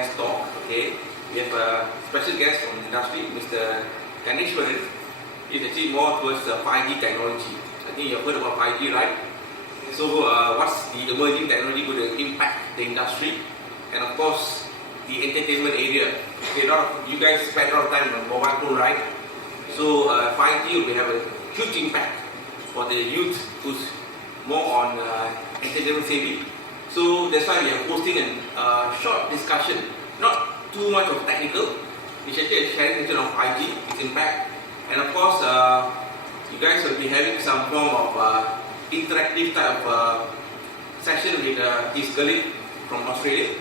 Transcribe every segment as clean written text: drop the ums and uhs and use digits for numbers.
guest talk. Okay, we have a special guest from the industry, Mr. Ganesh Varan. He's actually more towards 5G technology. I think you've heard about 5G, right? So, what's the emerging technology going to impact the industry? And of course, the entertainment area. Okay, a lot of you guys spend a lot of time on mobile phone, right? So, 5G will have a huge impact for the youth who's more on entertainment savvy. So that's why we are hosting a short discussion, not too much of technical. It's actually a sharing session of 5G, its impact, and of course, you guys will be having some form of interactive type of session with his colleague from Australia.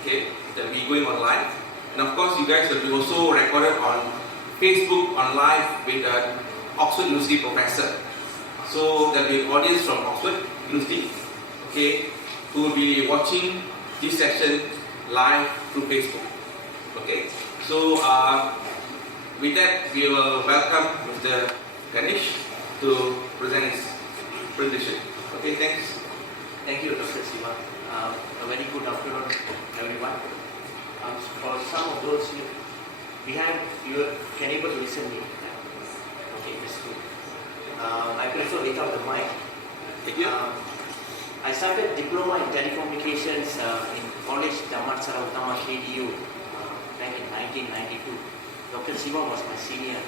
Okay, that will be going online, and of course, you guys will be also recorded on Facebook on live with Oxford University professor. So there will be an audience from Oxford University, okay, who will be watching this session live through Facebook. Okay, so with that, we will welcome Mr. Ganesh to present his presentation. Okay, thanks. Thank you, Dr. Siva. A very good afternoon, everyone. For some of those you can able to listen to me. Okay, that's good. I prefer without the mic. I started diploma in telecommunications in College Dhammansara Uttama KDU back in 1992. Dr. Siva was my senior.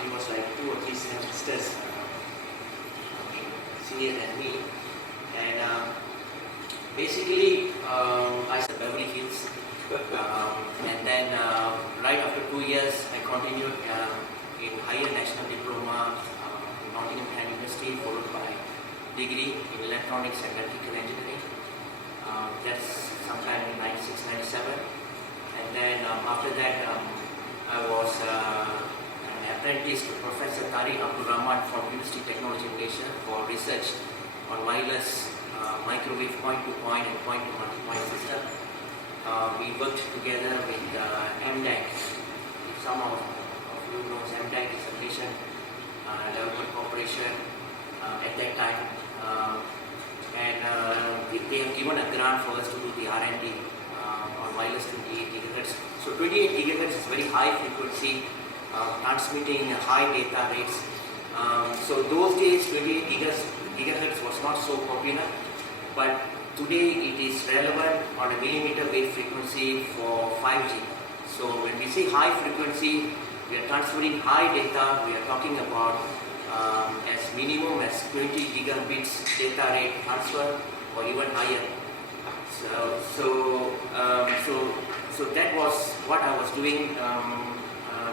He was like 2 or 3 semesters senior than me. And basically, I started Beverly Hills. And then right after 2 years, I continued in higher national diploma in Nottingham University, followed by degree in electronics and electrical engineering. That's sometime in 96-97. And then after that, I was an apprentice to Professor Tariq Abdul Rahman from University Technology Malaysia for research on wireless microwave point-to-point and point-to-multipoint system. We worked together with MDAC. Some of you know MDAC is a Malaysian development corporation at that time. And they have given a grant for us to do the R&D on wireless 28 GHz. So 28 GHz is very high frequency, transmitting high data rates. So those days 28 GHz was not so popular, but today it is relevant on a millimeter wave frequency for 5G. So when we say high frequency, we are transferring high data. We are talking about as minimum as 20 gigabits data rate transfer or even higher. So that was what I was doing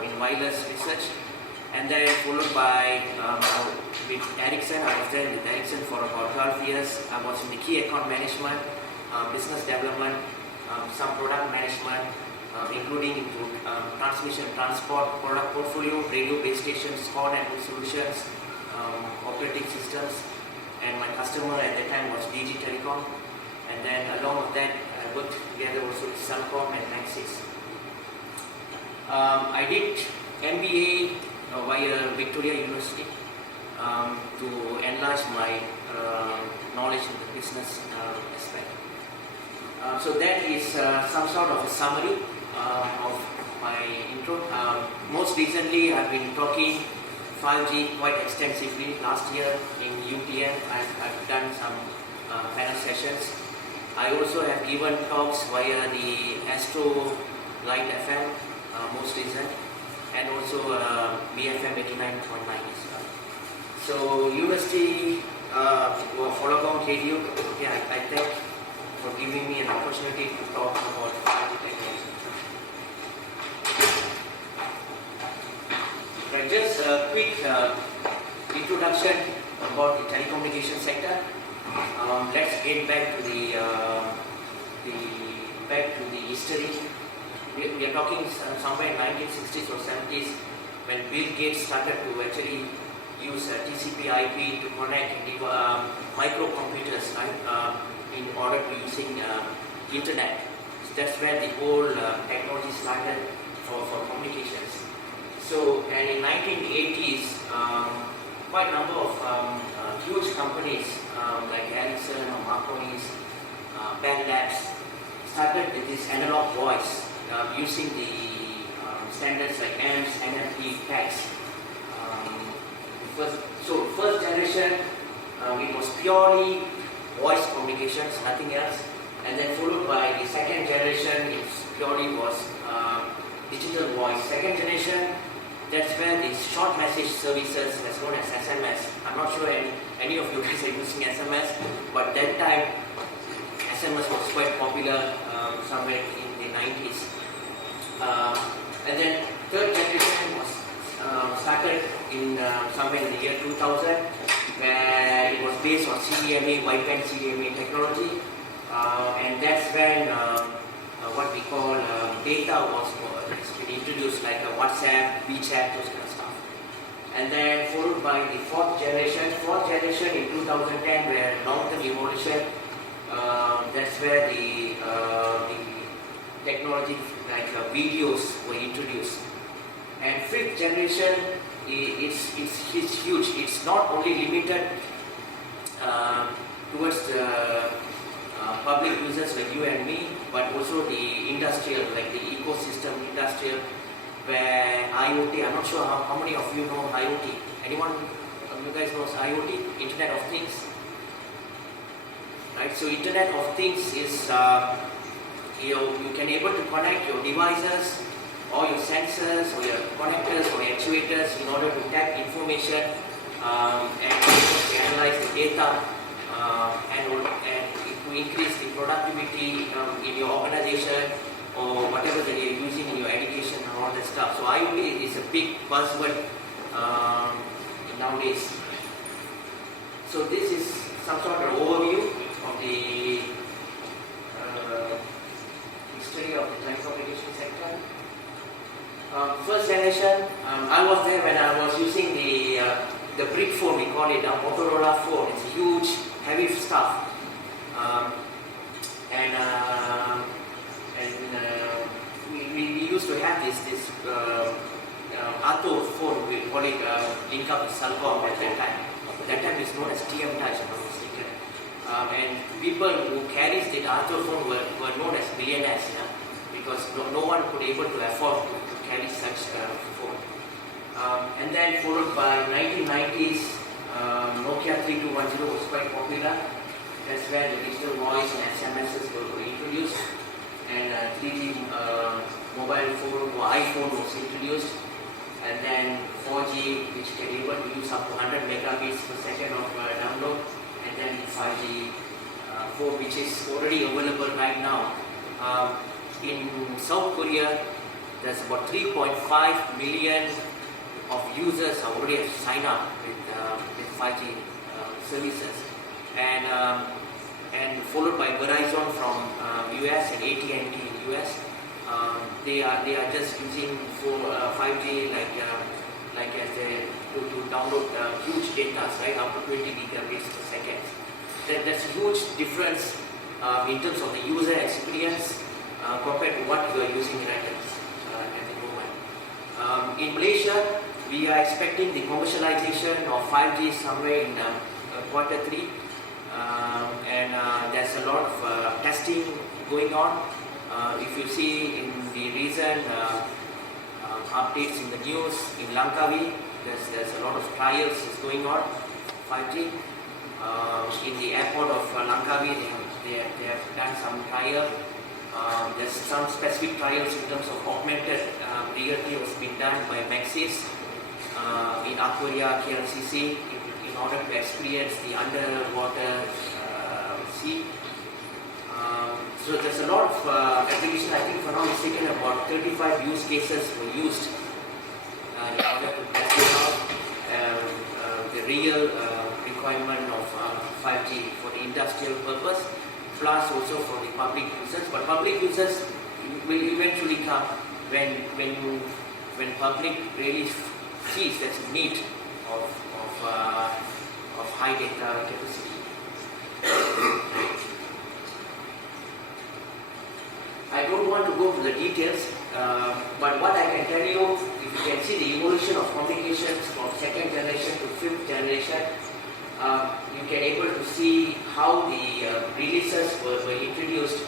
in wireless research, and then followed by with Ericsson. I was there with Ericsson for about 12 years. I was in the key account management, business development, some product management, including into transmission, transport, product portfolio, radio base stations, core network solutions, operating systems, and my customer at that time was DG Telecom. And then along with that, I worked together also with Celcom and Maxis. I did MBA via Victoria University to enlarge my knowledge in the business aspect. So that is some sort of a summary of my intro. Most recently, I've been talking 5G quite extensively. Last year in UTM, I've done some panel sessions. I also have given talks via the Astro Light FM, most recent, and also BFM 89.9 as well. So University of Wollongong KDU, okay, I thank for giving me an opportunity to talk about 5G technology. Right, just a quick introduction about the telecommunication sector. Let's get back to the history. We are talking somewhere in 1960s or 70s when Bill Gates started to actually use TCP/IP to connect microcomputers, right, in order to using internet. So that's where the whole technology started for communications. So, and in 1980s, quite a number of huge companies like Ericsson or Marconi's, Bell Labs started with this analog voice using the standards like AMPS, NFP, tags. First generation, it was purely voice communications, nothing else. And then followed by the second generation, it purely was digital voice. Second generation, that's where the short message services, that's known as SMS. I'm not sure any of you guys are using SMS, but that time SMS was quite popular somewhere in the 90s. And then third generation was started in somewhere in the year 2000, where it was based on CDMA, wideband CDMA technology. And that's when what we call data was introduced, like WhatsApp, WeChat, those kind of stuff. And then followed by the fourth generation in 2010, where long-term evolution, that's where the technology like videos were introduced. And fifth generation, it's huge. It's not only limited towards the public users like you and me, but also the industrial, like the ecosystem industrial, where IoT, I'm not sure how many of you know IoT. Anyone of you guys knows IoT, Internet of Things? Right, so Internet of Things is, you can able to connect your devices, or your sensors, or your connectors, or your actuators in order to tap information and to analyze the data and to increase the productivity in your organization or whatever that you're using in your education and all that stuff. So IoT is a big buzzword nowadays. So this is some sort of overview of the history of the telecommunication sector. First generation, I was there when I was using the brick phone, we call it a Motorola phone. It's a huge, heavy stuff. We used to have this Atho phone, we call it link up with Celcom at that time. That time it's known as TM Touch, if I'm not mistaken. And people who carries the Atho phone were known as millionaires, because no one could able to afford to carry such phone. And then followed by 1990s, Nokia 3210 was quite popular. That's where the digital voice and SMSs were introduced, and 3G mobile phone or iPhone was introduced, and then 4G, which can able to use up to 100 megabits per second of download, and then 5G 4, which is already available right now. In South Korea, there's about 3.5 million of users already have signed up with 5G services, and followed by Verizon from US and AT&T in US. They are just using 5G like as to download huge data, right, up to 20 gigabits per second. There's a huge difference in terms of the user experience compared to what you are using right at the moment. In Malaysia, we are expecting the commercialization of 5G somewhere in Q3, and there's a lot of testing going on. If you see in the recent updates in the news, in Langkawi, there's a lot of trials is going on, 5G. In the airport of Langkawi, they have done some trial. There's some specific trials in terms of augmented reality was being done by Maxis in Aquaria KLCC in order to experience the underwater sea. So there's a lot of application. I think, if I'm not mistaken, about 35 use cases were used in order to test out the real requirement of 5G for the industrial purpose, plus also for the public users. But public users will eventually come when public really sees there's a need of high data capacity. I don't want to go into the details, but what I can tell you, if you can see the evolution of communications from second generation to fifth generation, you can able to see how the releases were introduced.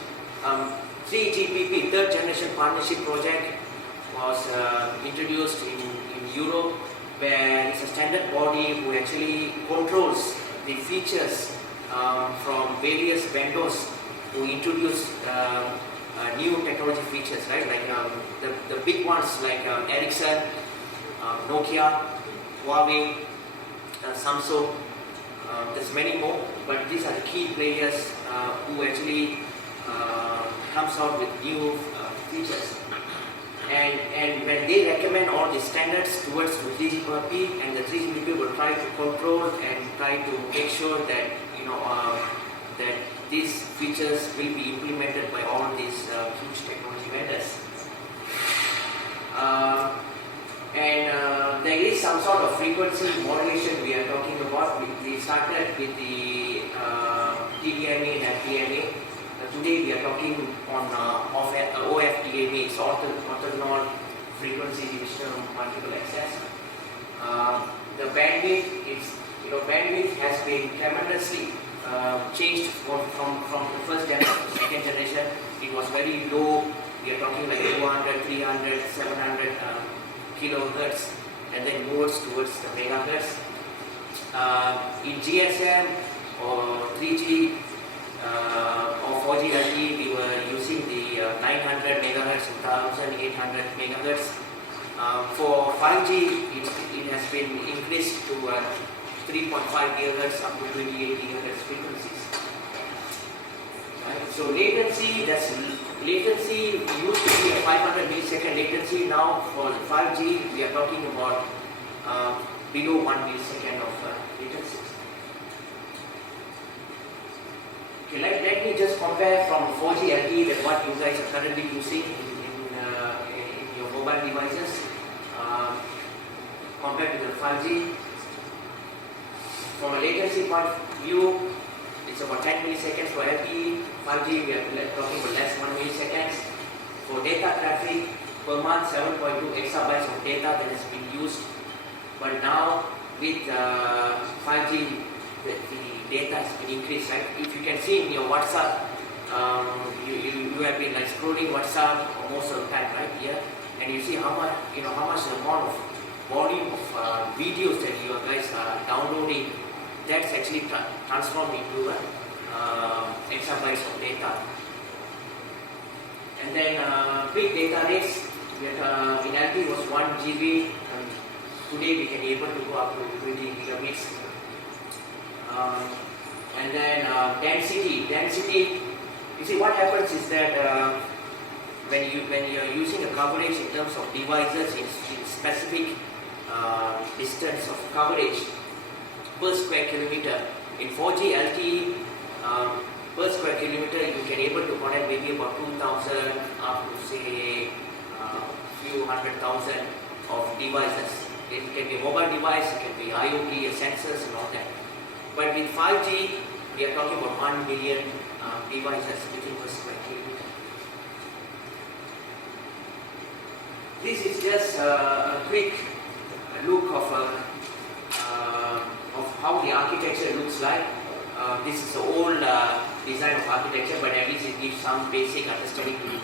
3GPP, Third Generation Partnership Project, was introduced in Europe, where it's a standard body who actually controls the features from various vendors who introduce new technology features, right? Like the big ones like Ericsson, Nokia, Huawei, Samsung. There's many more, but these are the key players who actually comes out with new features. And when they recommend all the standards towards the 3GPP, and the 3GPP will try to control and try to make sure that that these features will be implemented by all these huge technology vendors. There is some sort of frequency modulation we are talking about. We started with the TDMA and FDMA. Today we are talking on OFDMA, it's orthogonal frequency division multiple access. The bandwidth has been tremendously changed from the first generation to second generation. It was very low. We are talking like 200, 300, 700 kilohertz, and then moves towards the megahertz. In GSM or 3G or 4G LTE, we were using the 900 megahertz and 1800 megahertz. For 5G, it has been increased to 3.5 gigahertz up to 28 gigahertz frequencies. Right? So latency used to be a 500 millisecond latency. Now for 5G, we are talking about below 1 millisecond of latency. Okay, let me just compare from 4G LTE with what you guys are currently using in your mobile devices compared to the 5G. From a latency point of view, it's about 10 milliseconds for LTE. 5G, we are talking about less 1 milliseconds. For data traffic, per month 7.2 exabytes of data that has been used. But now with 5G, the data has been increased. Right? If you can see in your WhatsApp, you have been like scrolling WhatsApp most of the time, right here, and you see how much amount of volume of videos that you guys are downloading. That's actually transformed into exabytes of data. And then big data rates, in LTE was 1 GB. Today we can be able to go up to 20 gigabits. And then density. You see what happens is that when you are using a coverage in terms of devices in specific distance of coverage per square kilometer. In 4G LTE, per square kilometer you can able to connect maybe about 2,000 up to say few 100,000 of devices. It can be a mobile device, it can be IoT, sensors and all that. But with 5G, we are talking about 1 million devices within per square kilometer. This is just a quick look of how the architecture looks like. This is the old design of architecture, but at least it gives some basic understanding to you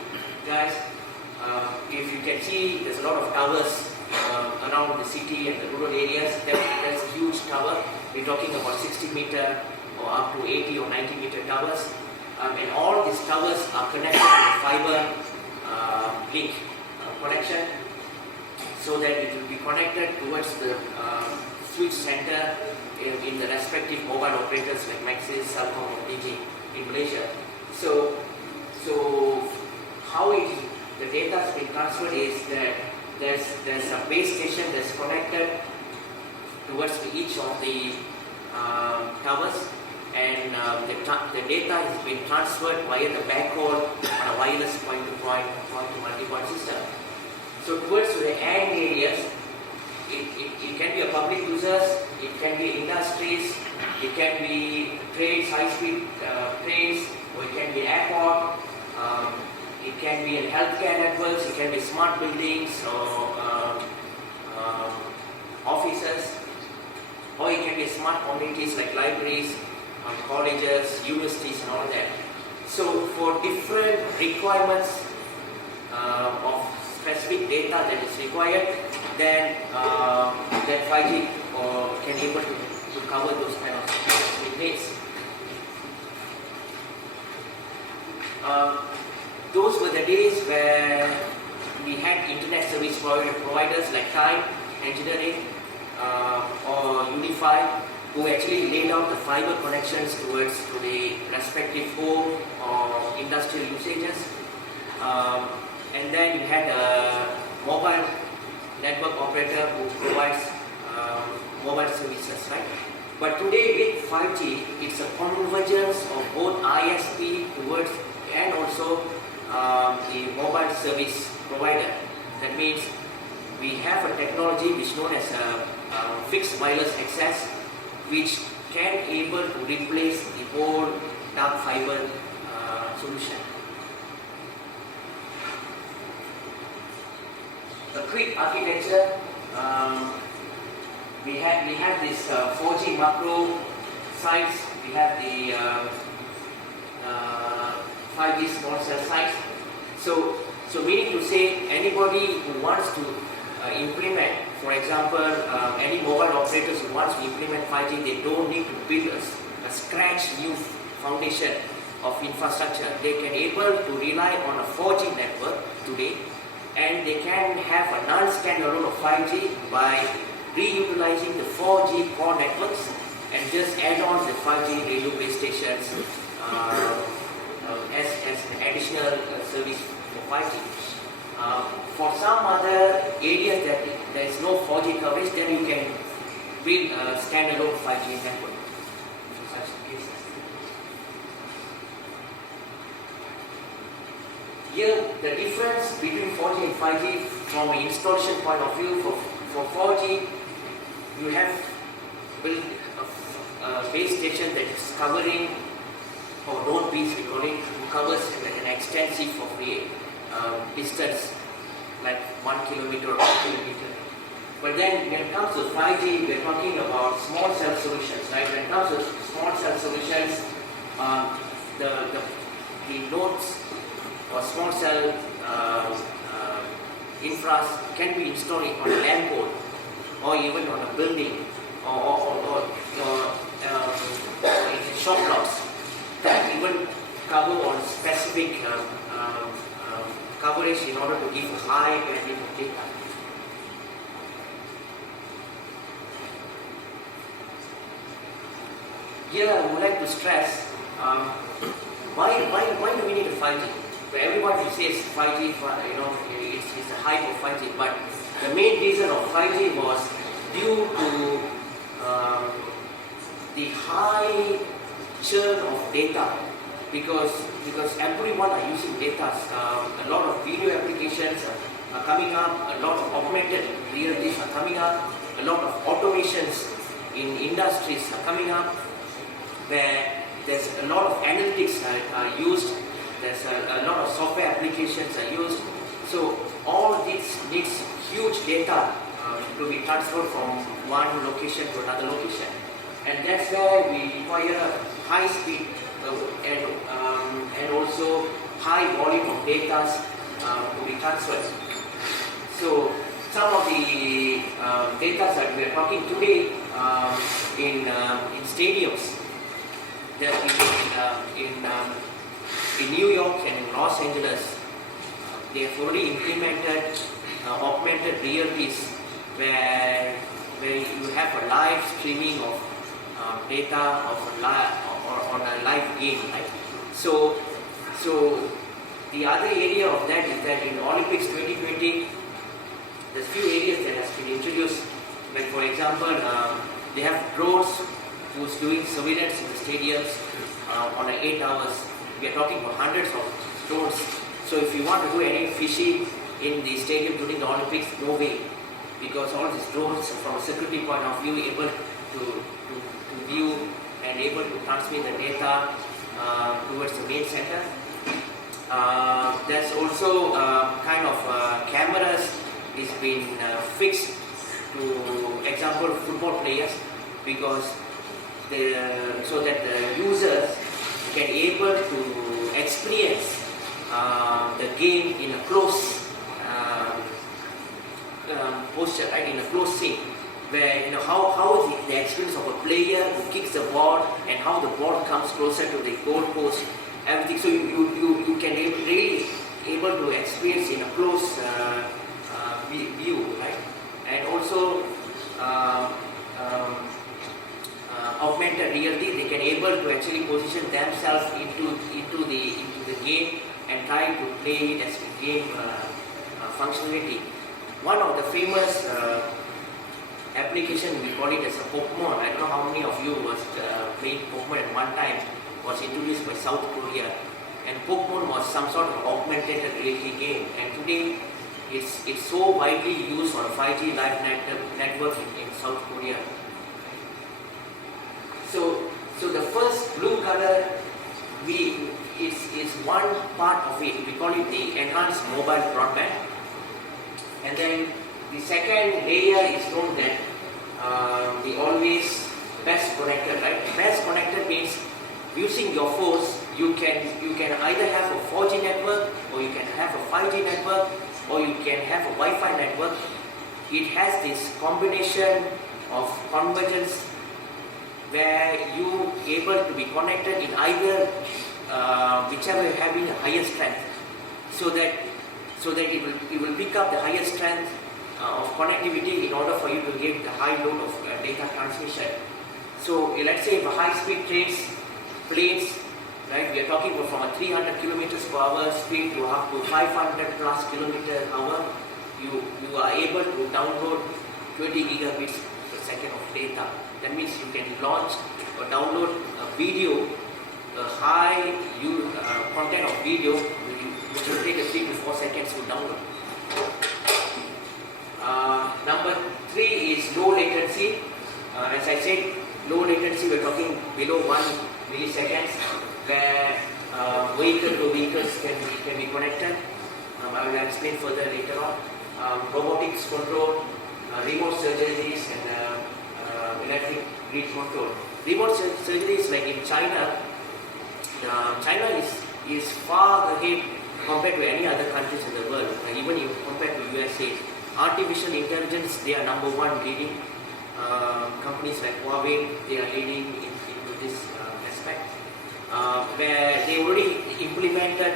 guys. If you can see, there's a lot of towers around the city and the rural areas. That's a huge tower. We're talking about 60 meter or up to 80 or 90 meter towers. And all these towers are connected to a fiber link connection, so that it will be connected towards the switch center in the respective mobile operators like Maxis, Celcom or Digi in Malaysia. So how the data has been transferred is that there's a base station that's connected towards each of the towers, and the data has been transferred via the backhaul on a wireless point-to-point, point-to-multipoint system. So towards the end areas, it can be a public users, it can be industries, it can be trains, high-speed trains, or it can be airport, it can be in healthcare networks, it can be smart buildings or offices, or it can be smart communities like libraries, colleges, universities and all that. So for different requirements of specific data that is required, then 5G can able to cover those kind of specific needs. Those were the days where we had internet service providers like Time, Engineering, or Unify, who actually laid out the fiber connections towards to the respective home or industrial usages. And then you had a mobile network operator who provides mobile services, right? But today with 5G, it's a convergence of both ISP towards and also the mobile service provider. That means we have a technology which is known as a fixed wireless access, which can able to replace the whole dark fiber solution. A quick architecture. We have this 4G macro sites. We have the 5G small cell sites. So meaning to say, anybody who wants to implement, for example, any mobile operators who wants to implement 5G, they don't need to build a scratch new foundation of infrastructure. They can able to rely on a 4G network today, and they can have a non-standalone of 5G by reutilizing the 4G core networks and just add on the 5G radio base stations as an additional service for 5G. For some other areas that there is no 4G coverage, then you can build a standalone 5G network for such cases. Here, the difference between 4G and 5G from an installation point of view, for 4G, you have built a base station that is covering, or node base we call it, covers an extensive of distance, like 1 kilometer or 2 kilometers. But then when it comes to 5G, we're talking about small cell solutions, right? When it comes to small cell solutions, the nodes or small cell infras can be installed on a land pole or even on a building or in shop blocks that even cover on specific coverage in order to give high bandwidth of data. Here I would like to stress why do we need a 5G? Everybody says 5G, it's the hype of 5G, but the main reason of 5G was due to the high churn of data, because everyone are using data. A lot of video applications are coming up, a lot of augmented realities are coming up, a lot of automations in industries are coming up, where there's a lot of analytics are used, there's a lot of software applications are used. So all this needs huge data to be transferred from one location to another location. And that's where we require high speed and also high volume of data to be transferred. So some of the data that we are talking today in stadiums, that in New York and in Los Angeles, they have already implemented augmented realities where you have a live streaming of data on a live game, right? So the other area of that is that in Olympics 2020, there's few areas that has been introduced. Like for example, they have drones who's doing surveillance in the stadiums on 8 hours. We are talking about hundreds of drones. So if you want to do any fishing in the stadium during the Olympics, no way, because all these drones, from a security point of view, able to view and able to transmit the data towards the main center. There's also kind of cameras is been fixed to example football players, because so that the users can able to experience the game in a close posture, right, in a close scene, where how is the experience of a player who kicks the ball and how the ball comes closer to the goal post, everything. So you can really able to experience in a close view, right? And also augmented reality, they can able to actually position themselves into the game and try to play it as a game functionality. One of the famous application, we call it as a Pokemon. I don't know how many of you was playing Pokemon at one time. Was introduced by South Korea, and Pokemon was some sort of augmented reality game. And today, it's so widely used on a 5G live network in South Korea. So the first blue color, it's one part of it. We call it the enhanced mobile broadband. And then the second layer is known that the always best connected, right? Best connected means using your phones, you can either have a 4G network, or you can have a 5G network, or you can have a Wi-Fi network. It has this combination of convergence where you able to be connected in either whichever having a higher strength, so that it will pick up the higher strength of connectivity in order for you to get the high load of data transmission. So let's say if a high-speed planes, right, we are talking about from a 300 kilometers per hour speed to up to 500 plus kilometers per hour, you are able to download 20 gigabits per second of data. That means you can launch or download a video, a high content of video, which will take 3 to 4 seconds to download. Number 3 is low latency. As I said, low latency, we're talking below 1 milliseconds, where vehicle to vehicles can be connected. I will explain further later on. Robotics control, remote surgeries, and electric grid control. Remote surgeries, like in China, China is far ahead compared to any other countries in the world, even compared to USA. Artificial intelligence, they are number one leading. Companies like Huawei, they are leading into this aspect, where they already implemented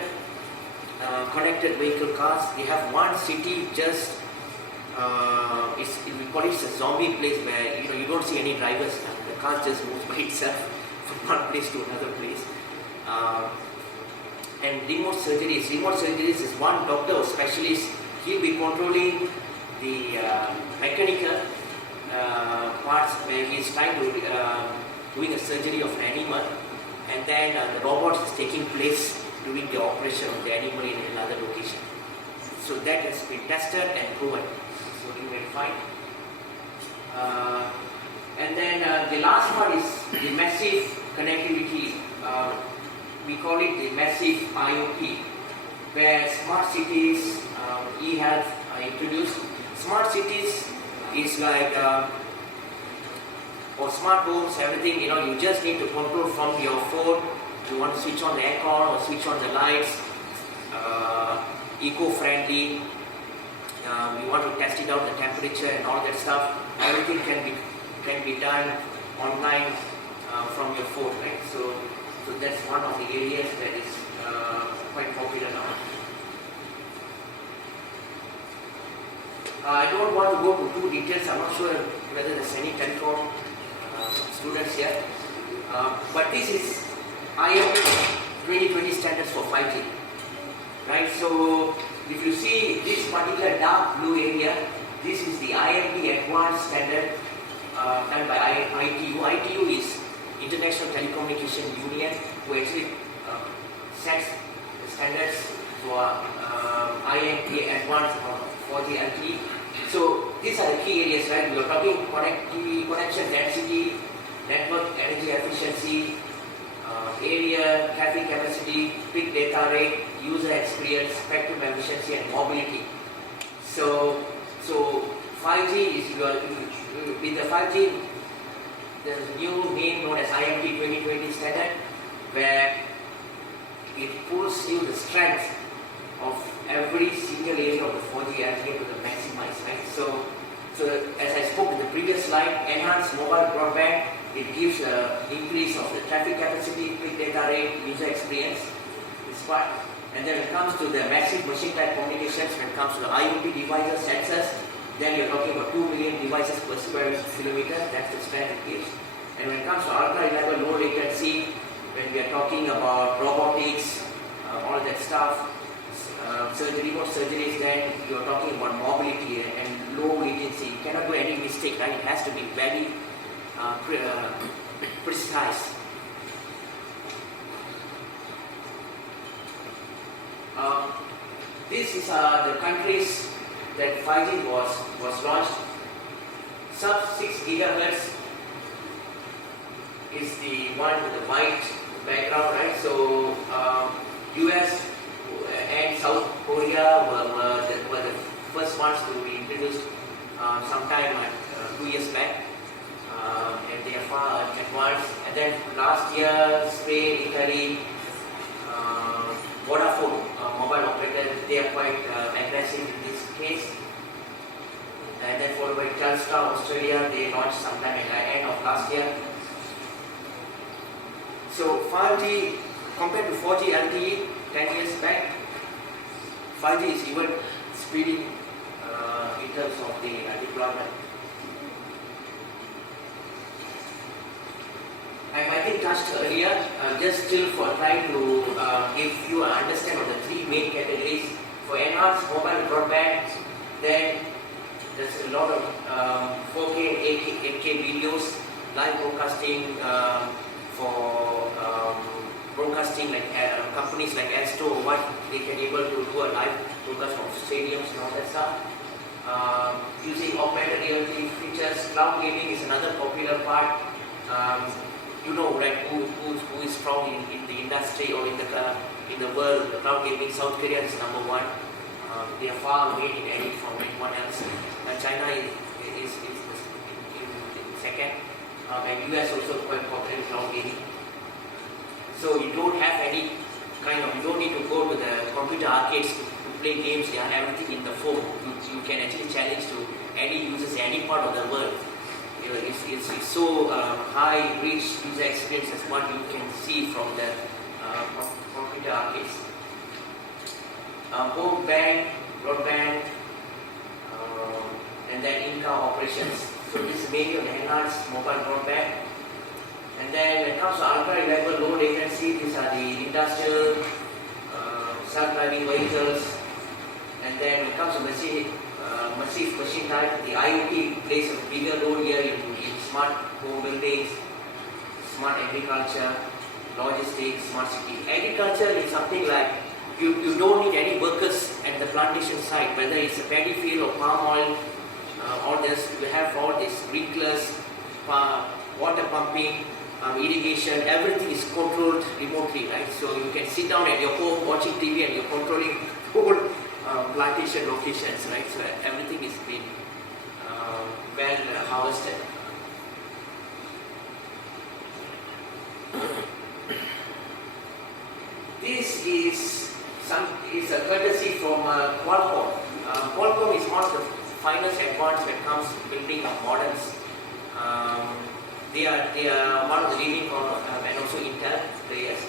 connected vehicle cars. They have one city just, we call it a zombie place, where you don't see any drivers. The car just moves by itself from one place to another place. And remote surgeries. Remote surgeries is one doctor or specialist. He'll be controlling the mechanical parts, where he's trying to doing a surgery of an animal, and then the robot is taking place doing the operation of the animal in another location. So that has been tested and proven. So you will find. And then the last one is the massive connectivity. We call it the massive IoT, where smart cities, e-health are introduced. Smart cities is like, or smart homes, everything, you just need to control from your phone. You want to switch on the aircon or switch on the lights, eco-friendly. You want to test it out, the temperature and all that stuff. Everything can be done online from your phone, right? So that's one of the areas that is quite popular now. I don't want to go to too details. I'm not sure whether there's any telecom students here. But this is IMD 2020 standards for 5G. Right? So if you see this particular dark blue area, this is the IMD advanced standard done by ITU. ITU is International Telecommunication Union, who actually sets the standards for IMD advanced for the LTE. So these are the key areas, right? We are talking connectivity, connection density, network energy efficiency, area, traffic capacity, peak data rate, user experience, spectrum efficiency, and mobility. So 5G is with the 5G, there's a new name known as IMD 2020 standard, where it pulls you the strength of every single area of the 4G LTE to the maximize, right? So as I spoke in the previous slide, enhanced mobile broadband, it gives an increase of the traffic capacity, quick data rate, user experience. It's part. And then when it comes to the massive machine-type communications, when it comes to the IoT devices, sensors, then you're talking about 2 million devices per square kilometer. That's the strength it gives. And when it comes to ultra-reliable low latency, when we are talking about robotics, all that stuff, remote surgeries, then you're talking about mobility and low latency. You cannot do any mistake, right? It has to be very precise. This is the countries that 5G was launched. Sub 6 gigahertz is the one with the white background, right? So US and South Korea were the first ones to be introduced sometime 2 years back, and they are far advanced. And then last year, Spain, Italy, Vodafone, mobile operators, they are quite aggressive in this case. And then followed by Telstra, Australia, they launched sometime at the end of last year. So 5G compared to 4G LTE 10 years back, 5G is even speeding in terms of the deployment. I think touched earlier, just still for trying to give you an understanding of the three main categories. For enhanced mobile broadband, then there's a lot of 4K, 8K videos, live broadcasting for broadcasting like companies like Astro, what they can able to do a live broadcast from stadiums and all that stuff. Using augmented reality features, cloud gaming is another popular part. You know, right, who is strong in the industry or in the world. The cloud gaming, South Korea is number one. They are far away in any from anyone else. China is in second, and US also quite popular in cloud gaming. So you don't have any you don't need to go to the computer arcades to play games. They have everything in the phone. You can actually challenge to any users, any part of the world. You know, it's so high, rich user experience as what you can see from the computer arcades. Broadband, and then in-car operations. So this is mainly on the enhanced mobile broadband. And then when it comes to ultra-reliable low latency, these are the industrial self-driving vehicles. And then when it comes to massive machine type, the IoT plays a bigger role here in smart home buildings, smart agriculture, logistics, smart city. Agriculture is something like you don't need any workers at the plantation site, whether it's a paddy field or palm oil, all this. We have all these sprinklers, water pumping, irrigation, everything is controlled remotely, right? So you can sit down at your home watching TV and you're controlling whole plantation locations, right? So everything is being well harvested. This is a courtesy from Qualcomm. Qualcomm is one of the finest advanced when it comes to building modems. They are one of the leading and also Intel players.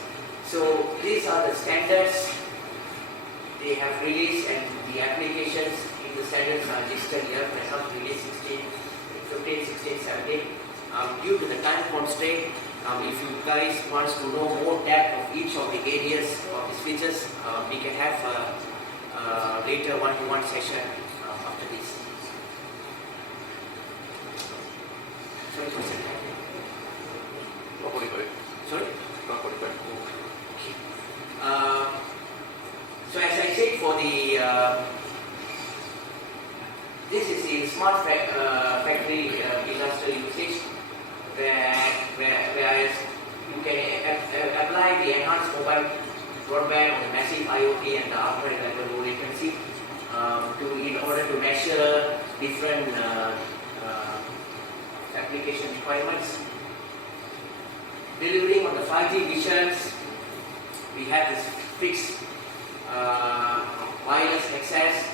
So these are the standards they have released, and the applications in the standards are listed here. For example, release 16, 15, 16, 17. Due to the time constraint, if you guys want to know more depth of each of the areas of these features, we can have later one-to-one session after this. Sorry, Sorry? Okay. So as I said, for the this is the smart factory industrial usage, whereas you can apply the enhanced mobile broadband on the massive IoT and the ultra-reliable low latency in order to measure different application requirements. Delivering on the 5G visions, we have this fixed wireless access.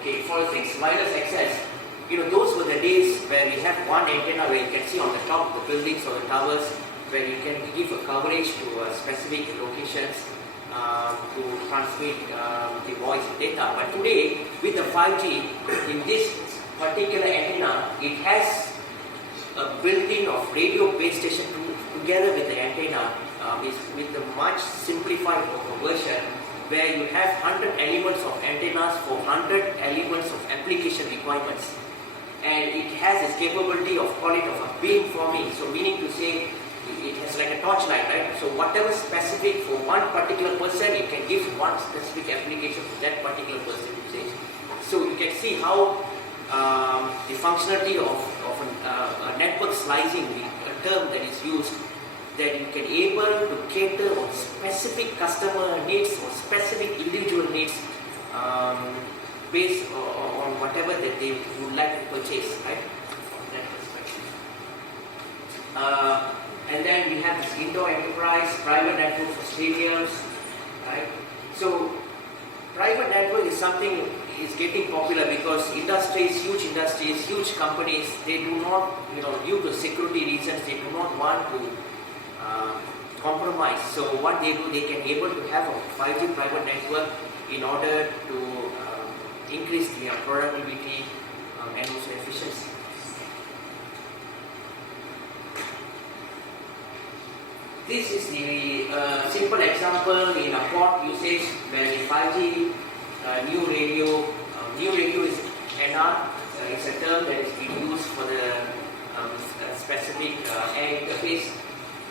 Okay, for fixed wireless access, those were the days where we have one antenna where you can see on the top of the buildings or the towers, where you can give a coverage to specific locations to transmit the voice data. But today, with the 5G, in this particular antenna, it has a built-in of radio base station together with the antenna, with a much simplified version, where you have 100 elements of antennas for 100 elements of application requirements. And it has this capability of call it of a beam forming, so meaning to say it has like a torchlight, right? So whatever specific for one particular person, it can give one specific application for that particular person usage. So you can see how the functionality of a network slicing, a term that is used, that you can able to cater on specific customer needs or specific individual needs based on whatever that they would like to purchase, right? From that perspective. And then we have this indoor enterprise, private network for stadiums, right? So private network is something is getting popular because industries, huge companies, they do not, due to security reasons, they do not want to compromise. So what they do, they can able to have a 5G private network in order to increase their productivity and also efficiency. This is the simple example in a port usage where the 5G new radio is NR. It's a term that is being used for the specific air interface,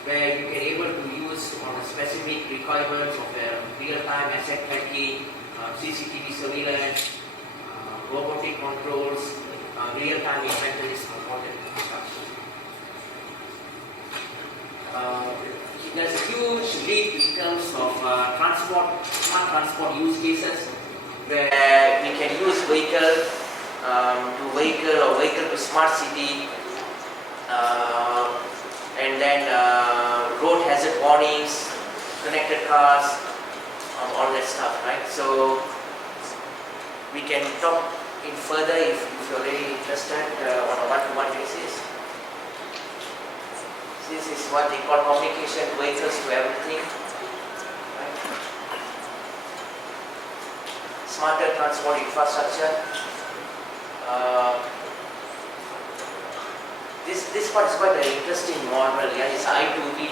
where you can able to use on the specific requirements of real-time asset tracking, CCTV surveillance, robotic controls, real-time inventories component construction. There's a huge leap in terms of smart transport use cases, where we can use vehicle to vehicle or vehicle to smart city, and then road hazard warnings, connected cars, all that stuff, right? So we can talk in further if you're really interested on a one-to-one basis. This is what they call communication vehicles to everything. Right? Smarter transport infrastructure. This part is quite an interesting model. Yeah, it's I2V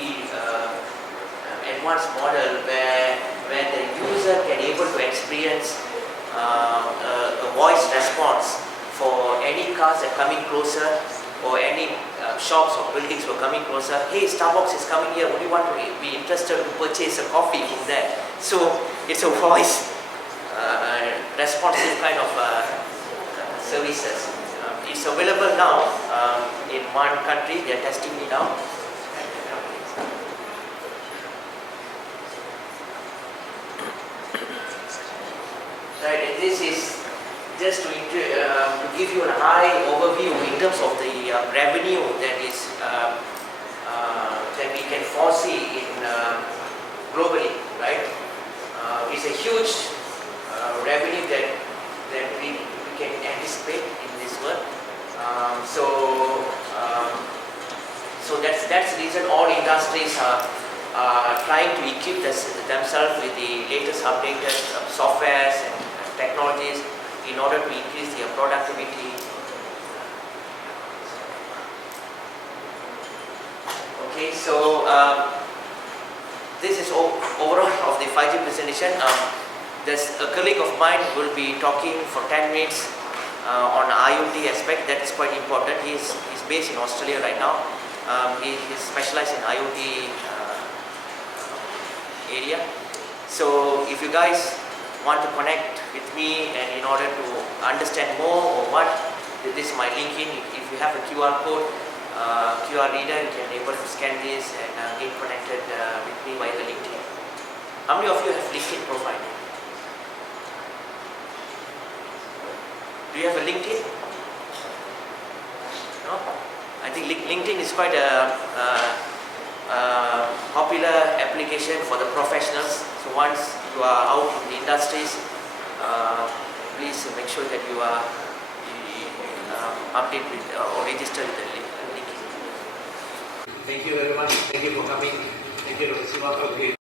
advanced model where the user can able to experience a voice response for any cars that are coming closer, or any shops or buildings were coming closer. Hey, Starbucks is coming here, would you want to be interested to purchase a coffee from there? So it's a voice responsive kind of services. It's available now in one country, they are testing it out. Right, and this is just to give you a high overview in terms of the revenue that is that we can foresee in globally, right? It's a huge revenue that we can anticipate in this world. So that's the reason all industries are trying to equip themselves with the latest updated softwares and technologies in order to increase their productivity. Okay, so this is overall of the 5G presentation. There's a colleague of mine who will be talking for 10 minutes on IoT aspect. That is quite important. He's based in Australia right now. He's specialized in IoT area. So if you guys want to connect with me and in order to understand more or what, this is my LinkedIn. If you have a QR code, QR reader, you can able to scan this and get connected with me via the LinkedIn. How many of you have LinkedIn profile? Do you have a LinkedIn? No? I think LinkedIn is quite a popular application for the professionals. So once you are out in the industries, please make sure that you are update with or register with the link. Thank you very much. Thank you for coming. Thank you, Dr. Siva.